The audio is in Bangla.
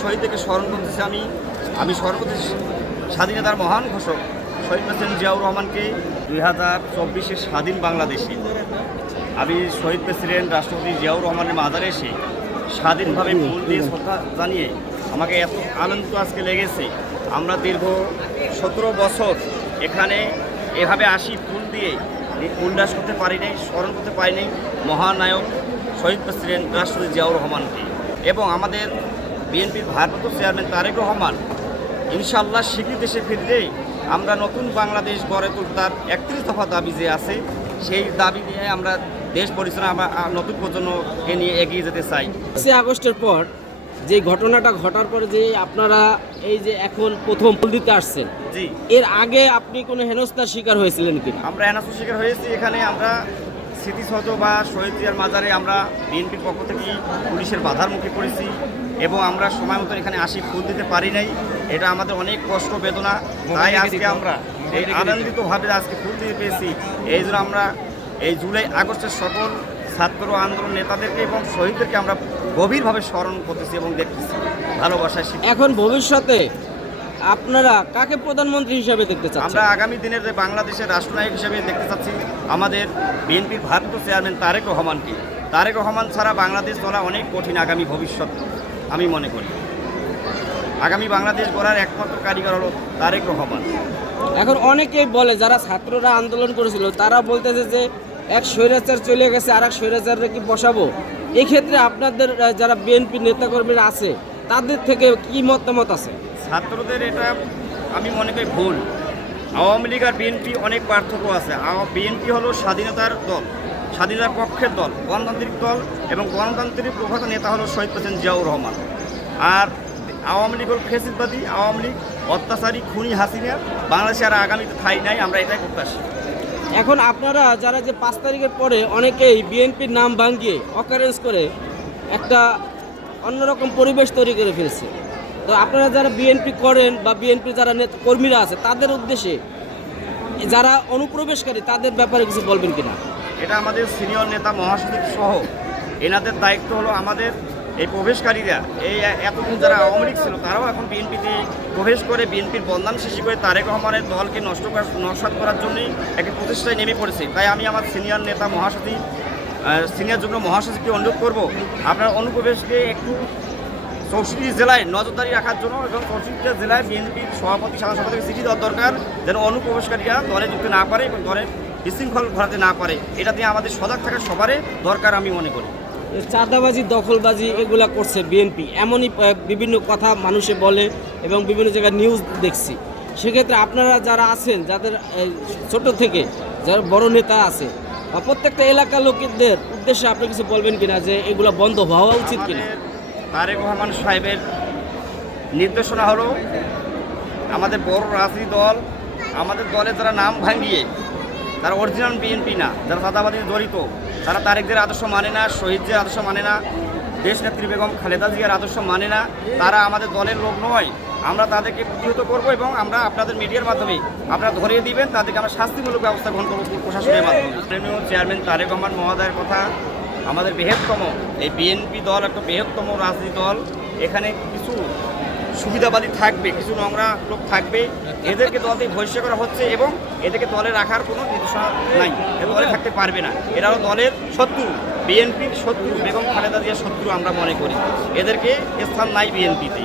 শহীদদেরকে স্মরণ করতেছি আমি। আমি স্মরণ করতেছি স্বাধীনতার মহান ঘোষক শহীদ প্রেসিডেন্ট জিয়াউর রহমানকে দুই হাজার চব্বিশের স্বাধীন বাংলাদেশে। আমি শহীদ প্রেসিডেন্ট রাষ্ট্রপতি জিয়াউর রহমানের মাজারে এসে স্বাধীনভাবে ফুল দিয়ে শ্রদ্ধা জানিয়ে আমাকে এত আনন্দ আজকে লেগেছে। আমরা দীর্ঘ সতেরো বছর এখানে এভাবে আসি, ফুল দিয়ে। উল্লাস করতে পারি নাই, স্মরণ করতে পারি নাই মহানায়ক শহীদ প্রেসিডেন্ট রাষ্ট্রপতি জিয়াউর রহমানকে। এবং আমাদের বিএনপির ভারপ্রাপ্ত চেয়ারম্যান তারেক রহমান ইনশাল্লাহ শীঘ্রই দেশে ফিরলে আমরা নতুন বাংলাদেশ গড়ে তুলতার একত্রিশ দফা দাবি যে আছে সেই দাবি নিয়ে আমরা দেশ পরিচালনা আমরা নতুন প্রজন্মকে নিয়ে এগিয়ে যেতে চাই। পাঁচই আগস্টের পর যে ঘটনাটা ঘটার পরে যে আপনারা এই যে এখন প্রথম ফুল দিতে আসছেন জি। এর আগে আপনি কোনো হেনস্থার শিকার হয়েছিলেন কি আমরা এনআসও শিকার হয়েছি এখানে আমরা স্মৃতিসৌধ বা শহীদ জিয়ার মাজারে আমরা বিএনপির পক্ষ থেকে পুলিশের বাধার মুখে পড়েছি এবং আমরা সময় মতো এখানে আসি ফুল দিতে পারি নাই। এটা আমাদের অনেক কষ্ট বেদনা। তাই আজকে আমরা এই আনন্দিতভাবে আজকে ফুল দিতে পেয়েছি। এই জন্য আমরা এই জুলাই আগস্টের সকল ছাত্র আন্দোলন নেতাদেরকে এবং শহীদদেরকে আমরা গভীরভাবে স্মরণ করতেছি এবং দেখতেছি। ভালোবাসায় শিখি এখন ভবিষ্যতে আপনারা কাকে প্রধানমন্ত্রী হিসাবে দেখতে আমরা আগামী দিনের যে বাংলাদেশের রাষ্ট্রনায়ক হিসেবে দেখতে চাচ্ছি আমাদের বিএনপির ভারপ্রাপ্ত চেয়ারম্যান তারেক রহমানকে। তারেক রহমান ছাড়া বাংলাদেশ চলা অনেক কঠিন আগামী ভবিষ্যৎ আমি মনে করি। আগামী বাংলাদেশ গড়ার একমাত্র কারিগর হলো তারেক রহমান। এখন অনেকেই বলে যারা ছাত্ররা আন্দোলন করেছিল তারা বলতেছে যে এক স্বৈরাচার চলে গেছে আর এক স্বৈরাচারকে কি বসাবো? এক্ষেত্রে আপনাদের যারা বিএনপি নেতাকর্মীরা আছে তাদের থেকে কি মতামত আছে? ছাত্রদের এটা আমি মনে করি ভুল। আওয়ামী লীগ আর বিএনপি অনেক পার্থক্য আছে। বিএনপি হলো স্বাধীনতার দল, স্বাধীনতার পক্ষের দল, গণতান্ত্রিক দল এবং গণতান্ত্রিক প্রভাত নেতা হলো শহীদ প্রেসিডেন্ট জিয়াউর রহমান। আর আওয়ামী লীগ হল ফেসিসবাদী আওয়ামী লীগ, অত্যাচারী খুনি হাসিনা। বাংলাদেশে আর আগামীতে ঠাই নাই, আমরা এটাই প্রত্যাশী। এখন আপনারা যারা যে পাঁচ তারিখের পরে অনেকেই বিএনপির নাম ভাঙিয়ে অকারেন্স করে একটা অন্যরকম পরিবেশ তৈরি করে ফেলছে। তো আপনারা যারা বিএনপি করেন বা বিএনপি যারা কর্মীরা আছে, তাদের উদ্দেশ্যে যারা অনুপ্রবেশকারী, তাদের ব্যাপারে কিছু বলবেন কিনা? এটা আমাদের সিনিয়র নেতা মহাসচিব সহ, এনাদের দায়িত্ব হলো আমাদের এই প্রবেশকারীরা। এই এতদিন যারা আওয়ামী লীগ ছিল, তারাও এখন বিএনপিতে প্রবেশ করে, বিএনপির বদনাম সৃষ্টি করে তারেক রহমানের দলকে নষ্ট নস্বাত করার জন্যই একটি প্রচেষ্টায় নেমে পড়েছে। তাই আমি আমার সিনিয়র নেতা মহাসচিব সিনিয়র যুগ্ম মহাসচিবকে অনুরোধ করব, আপনার অনুপ্রবেশকে একটু চৌষট্টি জেলায় নজরদারি রাখার জন্য এবং চৌষট্টিটা জেলায় বিএনপির সভাপতি সাধারণ সভাপতিকে চিঠি দেওয়ার দরকার যেন অনুপ্রবেশকারীরা দলে যুক্ত না পারে এবং দলের বিশৃঙ্খল ঘটাতে না পারে। এটা দিয়ে আমাদের সজাগ থাকার সবারই দরকার আমি মনে করি। চাঁদাবাজি দখলবাজি এগুলা করছে বিএনপি। এমনই বিভিন্ন কথা মানুষে বলে এবং বিভিন্ন জায়গায় নিউজ দেখছি। সেক্ষেত্রে আপনারা যারা আছেন যাদের ছোট থেকে যারা বড় নেতা আছে বা প্রত্যেকটা এলাকার লোকেদের উদ্দেশ্যে আপনি কিছু বলবেন কিনা যে এগুলো বন্ধ হওয়া উচিত কিনা? তারেক রহমান সাহেবের নির্দেশনা হলো আমাদের বড় রাজনীতি দল, আমাদের দলে যারা নাম ভাঙিয়ে তারা অরিজিনাল বিএনপি না, যারা চাঁদাবাদী জড়িত, তারা তারেকদের আদর্শ মানে না, শহীদদের আদর্শ মানে না দেশ নেত্রী বেগম খালেদা জিয়ার আদর্শ মানে না, তারা আমাদের দলের লোক নয়। আমরা তাদেরকে প্রতিহত করব এবং আমরা আপনাদের মিডিয়ার মাধ্যমে আপনারা ধরিয়ে দিবেন, তাদেরকে আমরা শাস্তিমূলক ব্যবস্থা গ্রহণ করব প্রশাসনের মাধ্যমে। চেয়ারম্যান তারেক রহমান মহোদয়ের কথা আমাদের বৃহত্তম এই বিএনপি দল একটা বৃহত্তম রাজনীতি দল। এখানে কিছু সুবিধাবাদী থাকবে, কিছু নোংরা লোক থাকবে। এদেরকে দল থেকে বহিষ্কার করা হচ্ছে এবং এদেরকে দলে রাখার কোনো নির্দেশনা নাই দলে থাকতে পারবে না। এরাও দলের শত্রু, বিএনপির শত্রু, বেগম খালেদা দিয়ে শত্রু আমরা মনে করি। এদেরকে স্থান নাই বিএনপিতে।